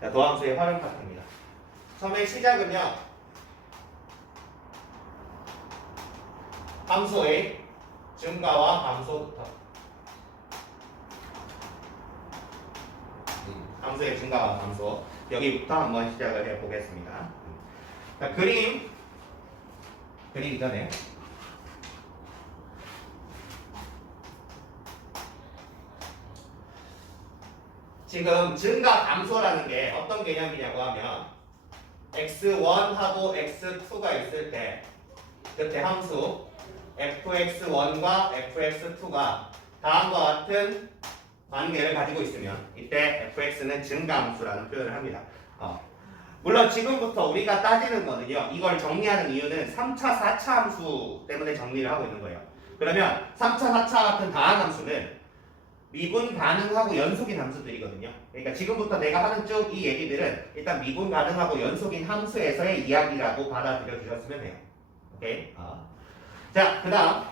자, 도함수의 활용 파트입니다. 처음에 시작은요. 함수의 증가와 감소부터. 음, 함수의 증가와 감소. 여기부터 한번 시작을 해보겠습니다. 자, 그림. 그리기 전에. 지금 증가 감소라는 게 어떤 개념이냐고 하면 x1하고 x2가 있을 때 그때 함수 fx1과 fx2가 다음과 같은 관계를 가지고 있으면 이때 fx는 증가함수라는 표현을 합니다. 어. 물론 지금부터 우리가 따지는 거는요. 이걸 정리하는 이유는 3차, 4차 함수 때문에 정리를 하고 있는 거예요. 그러면 3차, 4차 같은 다항 함수는 미분 가능하고 연속인 함수들이거든요. 그러니까 지금부터 내가 하는 쭉 이 얘기들은 일단 미분 가능하고 연속인 함수에서의 이야기라고 받아들여 주셨으면 해요. 오케이? 어. 자, 그 다음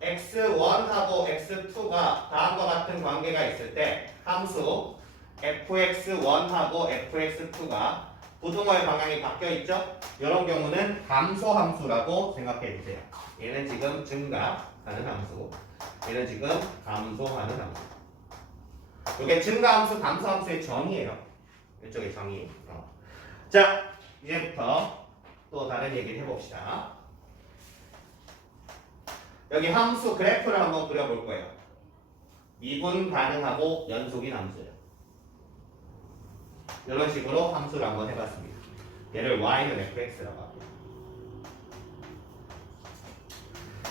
x1하고 x2가 다음과 같은 관계가 있을 때 함수 fx1하고 fx2가 부동호의 방향이 바뀌어 있죠? 이런 경우는 감소 함수라고 생각해 주세요. 얘는 지금 증가 하는 함수. 얘는 지금 감소하는 함수. 이게 증가함수, 감소함수의 정의예요. 이쪽의 정의. 어. 자, 이제부터 또 다른 얘기를 해봅시다. 여기 함수 그래프를 한번 그려볼 거예요. 미분 가능하고 연속인 함수예요. 이런 식으로 함수를 한번 해봤습니다. 얘를 y는 fx라고 합니다.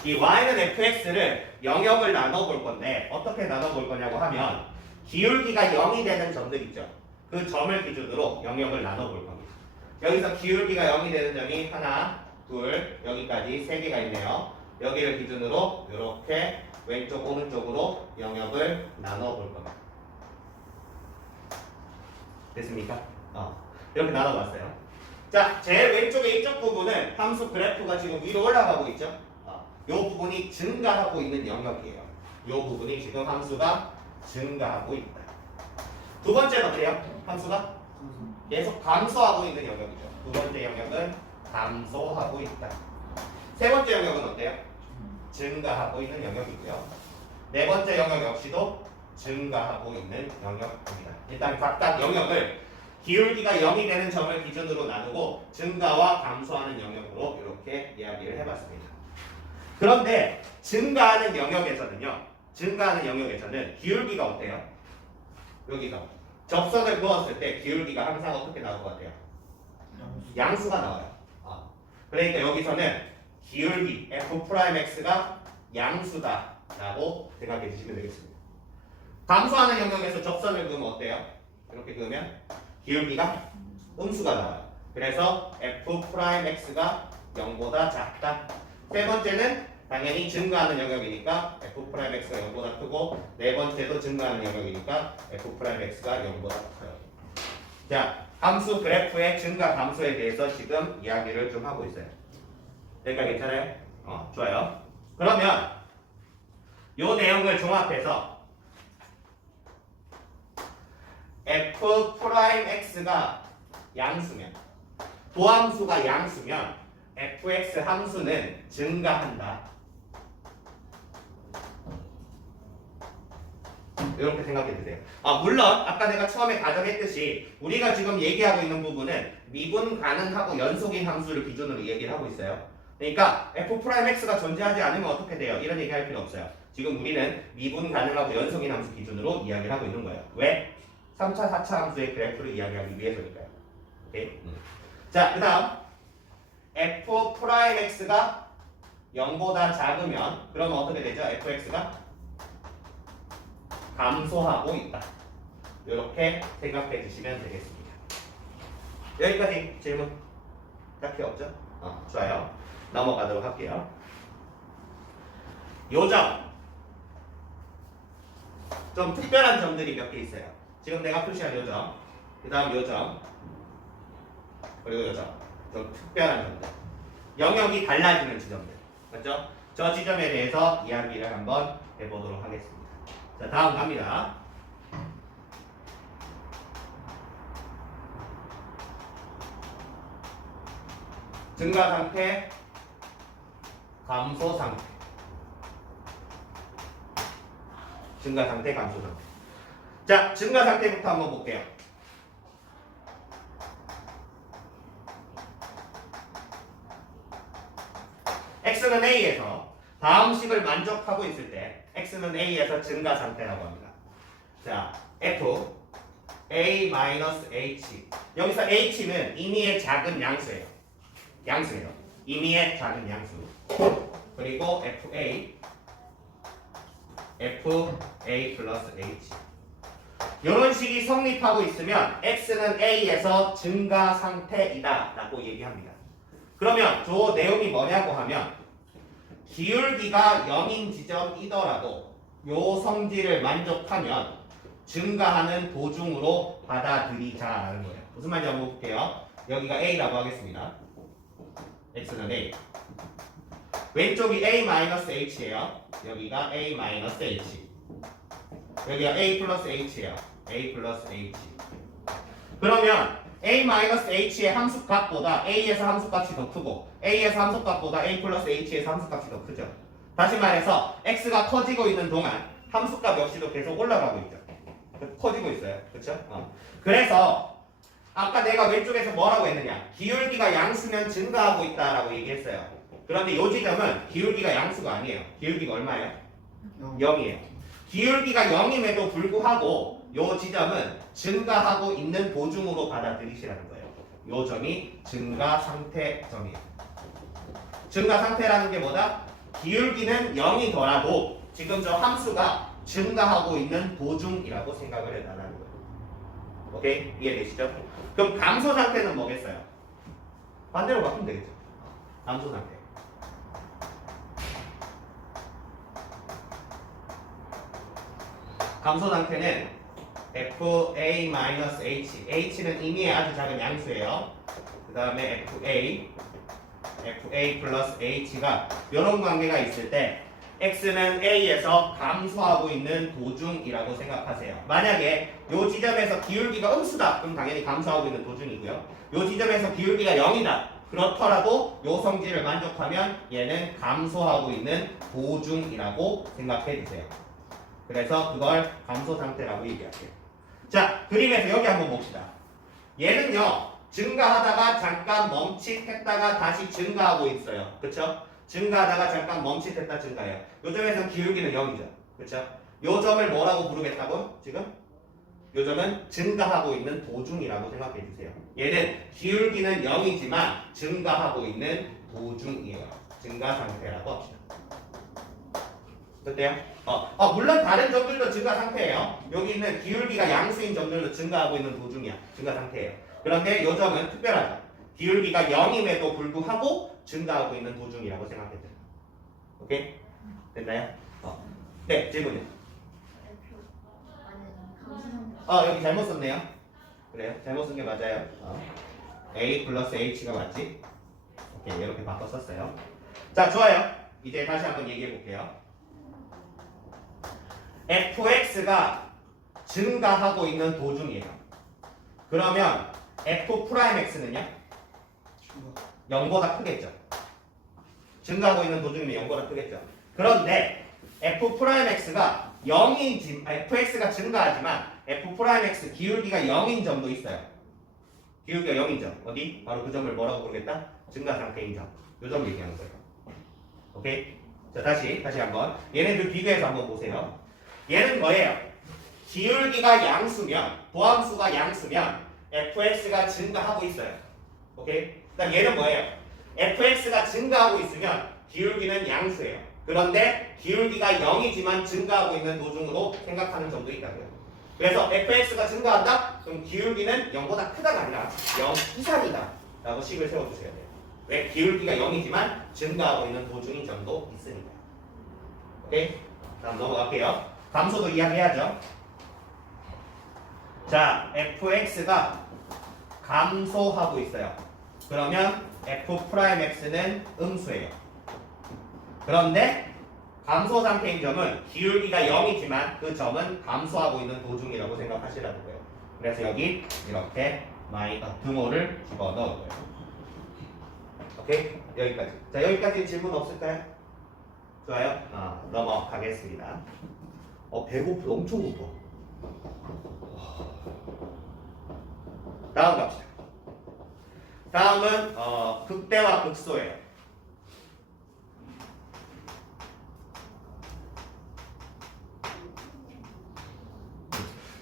이 y는 fx를 영역을 나눠볼 건데 어떻게 나눠볼 거냐고 하면 기울기가 0이 되는 점들 있죠. 그 점을 기준으로 영역을 나눠볼 겁니다. 여기서 기울기가 0이 되는 점이 하나, 둘, 여기까지 세 개가 있네요. 여기를 기준으로 이렇게 왼쪽 오른쪽으로 영역을 나눠볼 겁니다. 됐습니까? 어, 이렇게 나눠봤어요. 자, 제일 왼쪽에 이쪽 부분은 함수 그래프가 지금 위로 올라가고 있죠. 어, 이 부분이 증가하고 있는 영역이에요. 이 부분이 지금 함수가 증가하고 있다. 두 번째는 어때요? 함수가 계속 감소하고 있는 영역이죠. 두 번째 영역은 감소하고 있다. 세 번째 영역은 어때요? 증가하고 있는 영역이고요. 네 번째 영역 역시도 증가하고 있는 영역입니다. 일단 각각 영역을 기울기가 0이 되는 점을 기준으로 나누고 증가와 감소하는 영역으로 이렇게 이야기를 해봤습니다. 그런데 증가하는 영역에서는요. 증가하는 영역에서는 기울기가 어때요? 여기가 접선을 그었을 때 기울기가 항상 어떻게 나올 것 같아요? 양수 가 나와요. 아, 그러니까 여기서는 기울기 f'x가 양수다 라고 생각해 주시면 되겠습니다. 감소하는 영역에서 접선을 그으면 어때요? 이렇게 그으면 기울기가 음수가 나와요. 그래서 f'x가 0보다 작다. 세 번째는 당연히 증가하는 영역이니까 f'x가 0보다 크고 네 번째도 증가하는 영역이니까 f'x가 0보다 커요. 자, 함수 그래프의 증가 감소에 대해서 지금 이야기를 좀 하고 있어요. 여기까지 괜찮아요? 어, 좋아요. 그러면 요 내용을 종합해서 f'x가 양수면 도함수가 양수면 fx 함수는 증가한다. 이렇게 생각해 주세요. 아, 물론 아까 내가 처음에 가정했듯이 우리가 지금 얘기하고 있는 부분은 미분 가능하고 연속인 함수를 기준으로 얘기를 하고 있어요. 그러니까 f'x가 존재하지 않으면 어떻게 돼요? 이런 얘기 할 필요 없어요. 지금 우리는 미분 가능하고 연속인 함수 기준으로 이야기를 하고 있는 거예요. 왜? 3차, 4차 함수의 그래프를 이야기하기 위해서니까요. 오케이? 자, 그 다음 f'x가 0보다 작으면 그러면 어떻게 되죠? fx가 감소하고 있다. 이렇게 생각해 주시면 되겠습니다. 여기까지 질문 딱히 없죠? 어, 좋아요. 넘어가도록 할게요. 요점. 좀 특별한 점들이 몇 개 있어요. 지금 내가 표시한 요점, 그 다음 요점, 그리고 요점. 좀 특별한 점들. 영역이 달라지는 지점들. 맞죠? 저 지점에 대해서 이야기를 한번 해보도록 하겠습니다. 자, 다음 갑니다. 증가 상태, 감소 상태. 증가 상태, 감소 상태. 자, 증가 상태부터 한번 볼게요. 식을 만족하고 있을 때 x는 a에서 증가 상태라고 합니다. 자, f a h 여기서 h는 임의의 작은 양수예요. 양수예요. 임의의 작은 양수. 그리고 fa fa 플러스 h 이런 식이 성립하고 있으면 x는 a에서 증가 상태이다 라고 얘기합니다. 그러면 저 내용이 뭐냐고 하면 기울기가 0인 지점이더라도 요 성질을 만족하면 증가하는 도중으로 받아들이자라는 거예요. 무슨 말인지 한번 볼게요. 여기가 a라고 하겠습니다. x는 a. 왼쪽이 a-h예요. 여기가 a-h. 여기가 a 플러스 h예요. a 플러스 h. 그러면 a-h의 함수값보다 a에서 함수값이 더 크고 a에서 함수값보다 a 플러스 h에서 함수값이 더 크죠. 다시 말해서 x가 커지고 있는 동안 함수값 역시도 계속 올라가고 있죠. 커지고 있어요. 그렇죠? 어. 그래서 아까 내가 왼쪽에서 뭐라고 했느냐? 기울기가 양수면 증가하고 있다라고 얘기했어요. 그런데 이 지점은 기울기가 양수가 아니에요. 기울기가 얼마예요? 0 이에요. 기울기가 0임에도 불구하고 이 지점은 증가하고 있는 도중으로 받아들이시라는 거예요. 이 점이 증가 상태 점이에요. 증가 상태라는 게 뭐다? 기울기는 0이더라도 지금 저 함수가 증가하고 있는 도중이라고 생각을 해달라는 거예요. 오케이? 이해되시죠? 그럼 감소 상태는 뭐겠어요? 반대로 바꾸면 되겠죠. 감소 상태. 감소 상태는 fa-h h는 이미 아주 작은 양수예요. 그 다음에 fa fa 플러스 h가 이런 관계가 있을 때 x는 a에서 감소하고 있는 도중이라고 생각하세요. 만약에 이 지점에서 기울기가 음수다. 그럼 당연히 감소하고 있는 도중이고요. 이 지점에서 기울기가 0이다. 그렇더라도 요 성질을 만족하면 얘는 감소하고 있는 도중이라고 생각해 주세요. 그래서 그걸 감소 상태라고 얘기할게요. 자, 그림에서 여기 한번 봅시다. 얘는요, 증가하다가 잠깐 멈칫했다가 다시 증가하고 있어요. 그쵸? 증가하다가 잠깐 멈칫했다 증가해요. 요 점에서 기울기는 0이죠. 그쵸? 요 점을 뭐라고 부르겠다고? 지금? 요 점은 증가하고 있는 도중이라고 생각해 주세요. 얘는 기울기는 0이지만 증가하고 있는 도중이에요. 증가 상태라고 합시다. 어때요? 어, 어, 물론 다른 점들도 증가 상태예요. 여기 있는 기울기가 양수인 점들도 증가하고 있는 도중이야. 증가 상태예요. 그런데 요 점은 특별하다. 기울기가 0임에도 불구하고 증가하고 있는 도중이라고 생각해줘요. 오케이? 됐나요? 어. 네, 질문이요. 어, 여기 잘못 썼네요. 그래요? 잘못 쓴 게 맞아요. 어. A 플러스 H가 맞지? 오케이, 이렇게 바꿔 썼어요. 자, 좋아요. 이제 다시 한번 얘기해 볼게요. Fx가 증가하고 있는 도중이에요. 그러면 f 프라임 x는요? 0보다 크겠죠. 증가하고 있는 도중이면 0보다 크겠죠. 그런데 f 프라임 x가 0인 fx가 증가하지만 f 프라임 x 기울기가 0인 점도 있어요. 기울기가 0인 점 어디? 바로 그 점을 뭐라고 부르겠다? 증가 상태인 점. 요 점 얘기하는 거예요. 오케이? 자 다시 다시 한번 얘네들 비교해서 한번 보세요. 얘는 뭐예요? 기울기가 양수면 보함수가 양수면 fx가 증가하고 있어요. 오케이? 그다음 얘는 뭐예요? fx가 증가하고 있으면 기울기는 양수예요. 그런데 기울기가 0이지만 증가하고 있는 도중으로 생각하는 점도 있다고요. 그래서 fx가 증가한다? 그럼 기울기는 0보다 크다가 아니라 0 이상이다. 라고 식을 세워주셔야 돼요. 왜? 기울기가 0이지만 증가하고 있는 도중인 점도 있으니까. 오케이? 다음 넘어갈게요. 감소도 이야기해야죠. 자, fx가 감소하고 있어요. 그러면 f 프라임 x는 음수예요. 그런데 감소 상태인 점은 기울기가 0이지만 그 점은 감소하고 있는 도중이라고 생각하시라는 거예요. 그래서 여기 이렇게 마이 어, 등호를 집어 넣을 거예요. 오케이 여기까지. 자 여기까지 질문 없을까요? 좋아요. 어, 넘어가겠습니다. 어 배고프 엄청 고파. 다음 갑시다. 다음은 어, 극대와 극소예요.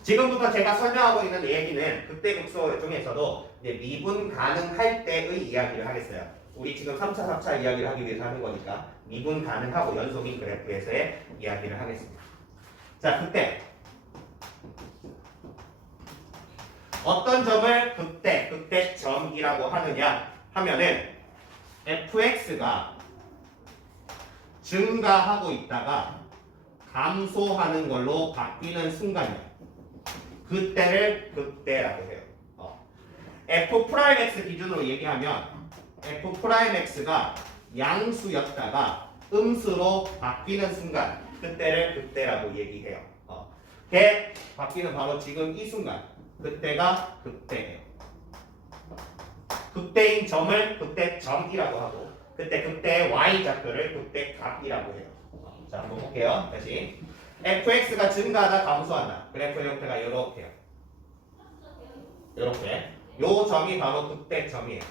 지금부터 제가 설명하고 있는 얘기는 극대 극소 중에서도 이제 미분 가능할 때의 이야기를 하겠어요. 우리 지금 3차, 4차 이야기를 하기 위해서 하는 거니까 미분 가능하고 연속인 그래프에서의 이야기를 하겠습니다. 자, 극대. 어떤 점을 극대, 극대점이라고 하느냐 하면은 fx가 증가하고 있다가 감소하는 걸로 바뀌는 순간이에요. 그때를 극대라고 해요. 어. f 프라임 x 기준으로 얘기하면 f 프라임 x가 양수였다가 음수로 바뀌는 순간 그때를 극대라고 얘기해요. 어. 걔 바뀌는 바로 지금 이 순간 그때가 극대예요. 극대인 점을 극대점이라고 하고 그때 극대의 y 좌표를 극대값이라고 해요. 어, 자 한번 볼게요. 다시 fx가 증가하다 감소한다. 그래프 형태가 이렇게요. 이렇게 요 점이 바로 극대점이에요.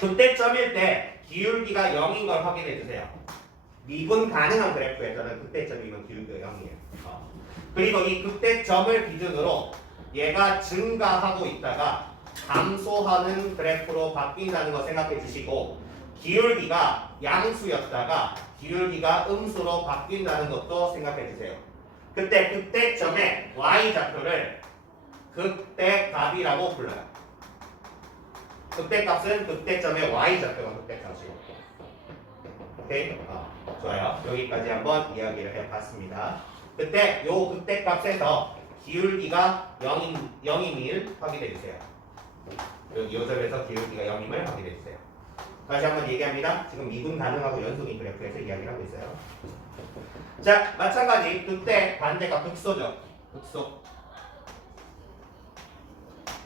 극대점일 때 기울기가 0인 걸 확인해 주세요. 미분 가능한 그래프에서는 극대점이면 기울기가 0이에요. 어. 그리고 이 극대점을 기준으로 얘가 증가하고 있다가 감소하는 그래프로 바뀐다는 거 생각해 주시고 기울기가 양수였다가 기울기가 음수로 바뀐다는 것도 생각해 주세요. 그때 극대점의 y 좌표를 극대값이라고 불러요. 극대값은 극대점의 y 좌표가 극대값이고. 오케이? 어, 좋아요. 여기까지 한번 이야기를 해봤습니다. 그때 요 극대값에서 기울기가 0인, 0임을 확인해 주세요. 여기 요 점에서 기울기가 0임을 확인해 주세요. 다시 한번 얘기합니다. 지금 미분 가능하고 연속인 그래프에서 이야기를 하고 있어요. 자, 마찬가지 극대 반대가 극소죠. 극소.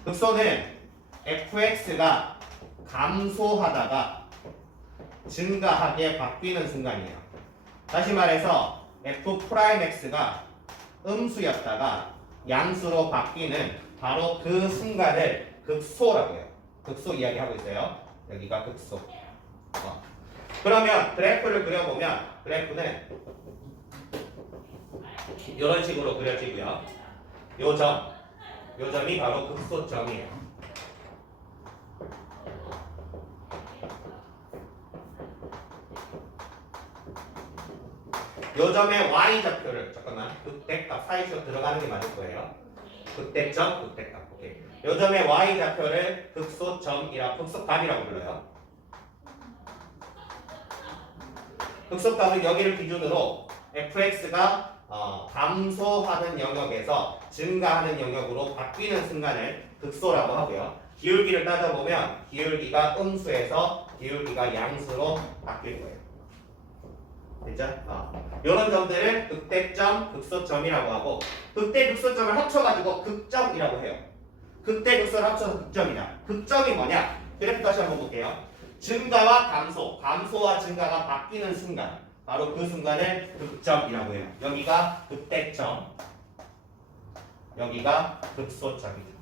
극소는 fx가 감소하다가 증가하게 바뀌는 순간이에요. 다시 말해서 f 프라임 x가 음수였다가 양수로 바뀌는 바로 그 순간을 극소라고 해요. 극소 이야기하고 있어요. 여기가 극소. 어. 그러면 그래프를 그려보면 그래프는 이런 식으로 그려지고요. 요 점, 요 점이 바로 극소점이에요. 요 점의 y 좌표를 잠깐만 극대값 사이로 들어가는 게 맞을 거예요. 극대점, 극대값. 오케이. 요 점의 y 좌표를 극소점이라 극소값이라고 불러요. 극소값은 여기를 기준으로 fx가 어, 감소하는 영역에서 증가하는 영역으로 바뀌는 순간을 극소라고 하고요. 기울기를 따져보면 기울기가 음수에서 기울기가 양수로 바뀔 거예요. 됐죠? 어. 이런 점들을 극대점, 극소점이라고 하고 극대, 극소점을 합쳐가지고 극점이라고 해요. 극대, 극소를 합쳐서 극점이다. 극점이 뭐냐? 그래프 다시 한번 볼게요. 증가와 감소, 감소와 증가가 바뀌는 순간 바로 그 순간을 극점이라고 해요. 여기가 극대점, 여기가 극소점이죠.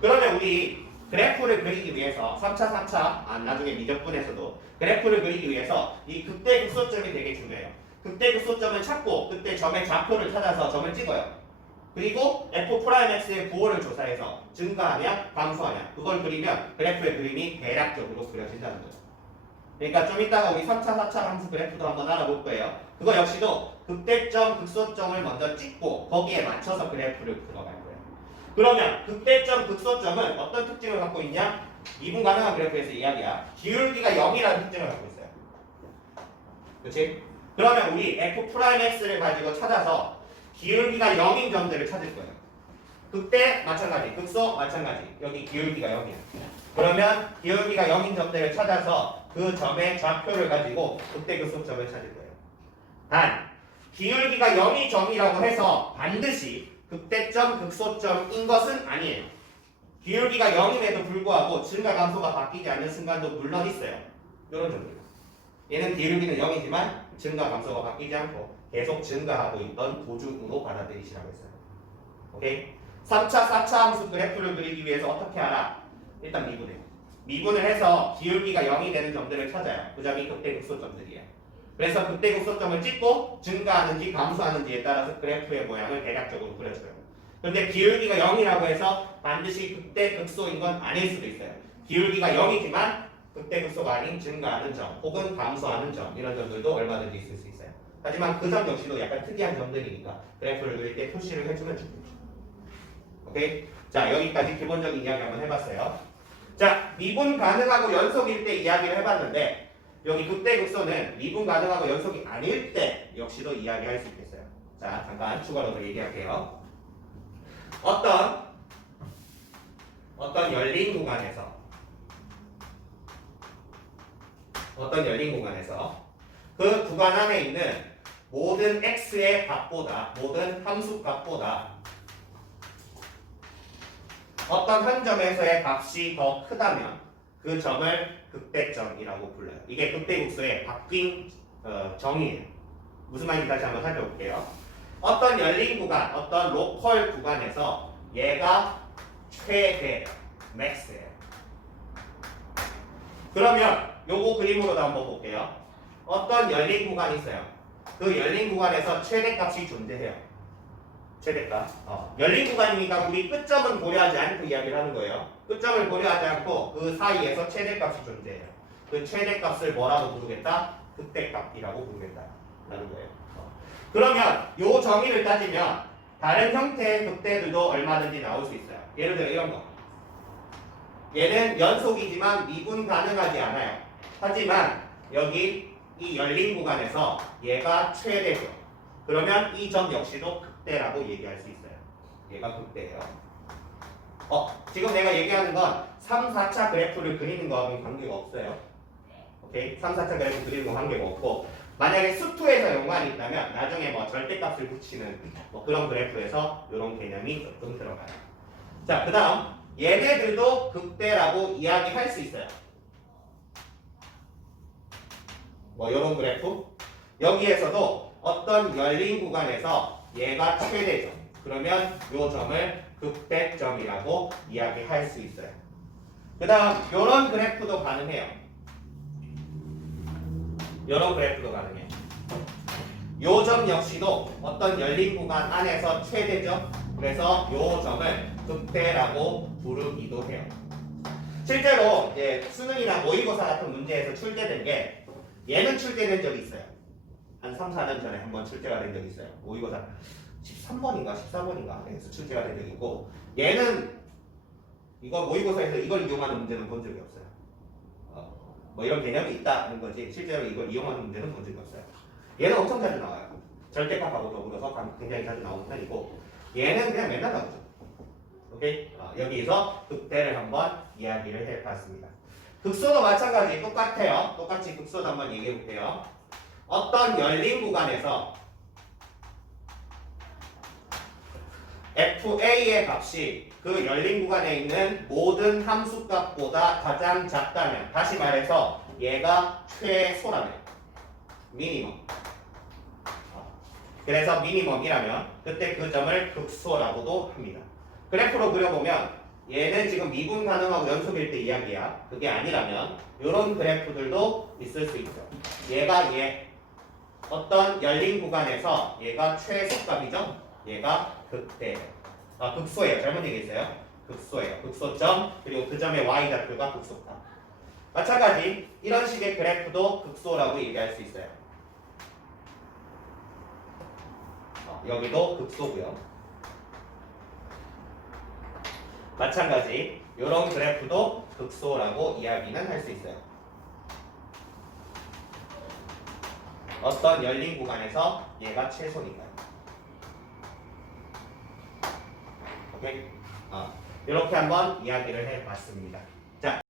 그러면 우리 그래프를 그리기 위해서 3차, 4차, 아, 나중에 미적분에서도 그래프를 그리기 위해서 이 극대 극소점이 되게 중요해요. 극대 극소점을 찾고 그때 점의 좌표를 찾아서 점을 찍어요. 그리고 f 프라임 x의 부호를 조사해서 증가하냐 감소하냐 그걸 그리면 그래프의 그림이 대략적으로 그려진다는 거죠. 그러니까 좀 이따가 우리 3차, 4차 함수 그래프도 한번 알아볼 거예요. 그거 역시도 극대점, 극소점을 먼저 찍고 거기에 맞춰서 그래프를 풀어갈 거예요. 그러면 극대점, 극소점은 어떤 특징을 갖고 있냐? 미분 가능한 그래프에서 이야기야. 기울기가 0이라는 특징을 갖고 있어요. 그렇지? 그러면 우리 f 프라임 x를 가지고 찾아서 기울기가 0인 점들을 찾을 거예요. 극대 마찬가지, 극소 마찬가지. 여기 기울기가 0이야. 그러면 기울기가 0인 점들을 찾아서 그 점의 좌표를 가지고 극대 극소 점을 찾을 거예요. 단 기울기가 0이 점이라고 해서 반드시 극대점, 극소점인 것은 아니에요. 기울기가 0임에도 불구하고 증가 감소가 바뀌지 않는 순간도 물론 있어요. 이런 점입니다. 얘는 기울기는 0이지만 증가 감소가 바뀌지 않고 계속 증가하고 있던 도중으로 받아들이시라고 했어요. 오케이? 3차, 4차 함수 그래프를 그리기 위해서 어떻게 하라? 일단 미분해. 미분을 해서 기울기가 0이 되는 점들을 찾아요. 그 점이 극대 극소점들이에요. 그래서 극대 극소점을 찍고 증가하는지 감소하는지에 따라서 그래프의 모양을 대략적으로 그려줘요. 근데 기울기가 0이라고 해서 반드시 극대 극소인 건 아닐 수도 있어요. 기울기가 0이지만 극대 극소가 아닌 증가하는 점 혹은 감소하는 점 이런 점들도 얼마든지 있을 수 있어요. 하지만 그 점 역시도 약간 특이한 점들이니까 그래프를 그릴 때 표시를 해주면 좋겠죠. 오케이? 자 여기까지 기본적인 이야기 한번 해봤어요. 자 미분 가능하고 연속일 때 이야기를 해봤는데 여기 극대 극소는 미분 가능하고 연속이 아닐 때 역시도 이야기할 수 있겠어요. 자 잠깐 추가로 더 얘기할게요. 어떤 어떤 열린 공간에서 어떤 열린 공간에서 그 구간 안에 있는 모든 x의 값보다 모든 함수 값보다 어떤 한 점에서의 값이 더 크다면 그 점을 극대점이라고 불러요. 이게 극대국수의 바뀐 어, 정의예요. 무슨 말인지 다시 한번 살펴볼게요. 어떤 열린 구간, 어떤 로컬 구간에서 얘가 최대, 맥스예요. 그러면 요거 그림으로도 한번 볼게요. 어떤 열린 구간이 있어요. 그 열린 구간에서 최대값이 존재해요. 최대값. 어. 열린 구간이니까 우리 끝점은 고려하지 않고 이야기를 하는 거예요. 끝점을 고려하지 않고 그 사이에서 최대값이 존재해요. 그 최대값을 뭐라고 부르겠다? 극대값이라고 부르겠다. 라는 거예요. 어. 그러면 요 정의를 따지면 다른 형태의 극대들도 얼마든지 나올 수 있어요. 예를 들어 이런 거. 얘는 연속이지만 미분 가능하지 않아요. 하지만 여기 이 열린 구간에서 얘가 최대죠. 그러면 이 점 역시도 극대라고 얘기할 수 있어요. 얘가 극대예요. 어, 지금 내가 얘기하는 건 3, 4차 그래프를 그리는 거하고는 관계가 없어요. 오케이? 3, 4차 그래프 그리는 거 관계가 없고 만약에 수투에서 연관이 있다면 나중에 뭐 절대값을 붙이는 뭐 그런 그래프에서 이런 개념이 조금 들어가요. 자, 그 다음 얘네들도 극대라고 이야기할 수 있어요. 뭐 이런 그래프 여기에서도 어떤 열린 구간에서 얘가 최대죠. 그러면 이 점을 극대점이라고 이야기할 수 있어요. 그 다음 이런 그래프도 가능해요. 이런 그래프도 가능해요. 요점 역시도 어떤 열린 구간 안에서 최대죠. 그래서 요 점을 극대라고 부르기도 해요. 실제로 이제 수능이나 모의고사 같은 문제에서 출제된 게 얘는 출제된 적이 있어요. 한 3, 4년 전에 한번 출제가 된 적이 있어요. 모의고사 13번인가 14번인가 그래서 출제가 된 적이 있고 얘는 이거 모의고사에서 이걸 이용하는 문제는 본 적이 없어요. 어, 뭐 이런 개념이 있다는 거지 실제로 이걸 이용하는 본 적이 없어요. 얘는 엄청 자주 나와요. 절대값하고 더불어서 굉장히 자주 나오는 편이고 얘는 그냥 맨날 나오죠. 오케이? 어, 여기서 극대를 한번 이야기를 해봤습니다. 극소도 마찬가지 똑같아요. 똑같이 극소도 한번 얘기해 볼게요. 어떤 열린 구간에서 FA의 값이 그 열린 구간에 있는 모든 함수 값보다 가장 작다면 다시 말해서 얘가 최소라면 미니멈 그래서 미니멈이라면 그때 그 점을 극소라고도 합니다. 그래프로 그려보면 얘는 지금 미분 가능하고 연속일 때 이야기야. 그게 아니라면 이런 그래프들도 있을 수 있어. 얘가 얘 어떤 열린 구간에서 얘가 최소값이죠. 얘가 극대. 아 극소예요. 잘못 얘기했어요. 극소예요. 극소점 그리고 그 점의 y 좌표가 극소값. 마찬가지 이런 식의 그래프도 극소라고 얘기할 수 있어요. 어, 여기도 극소고요. 마찬가지 이런 그래프도 극소라고 이야기는 할 수 있어요. 어떤 열린 구간에서 얘가 최소니까요. 오케이? 어, 이렇게 한번 이야기를 해봤습니다.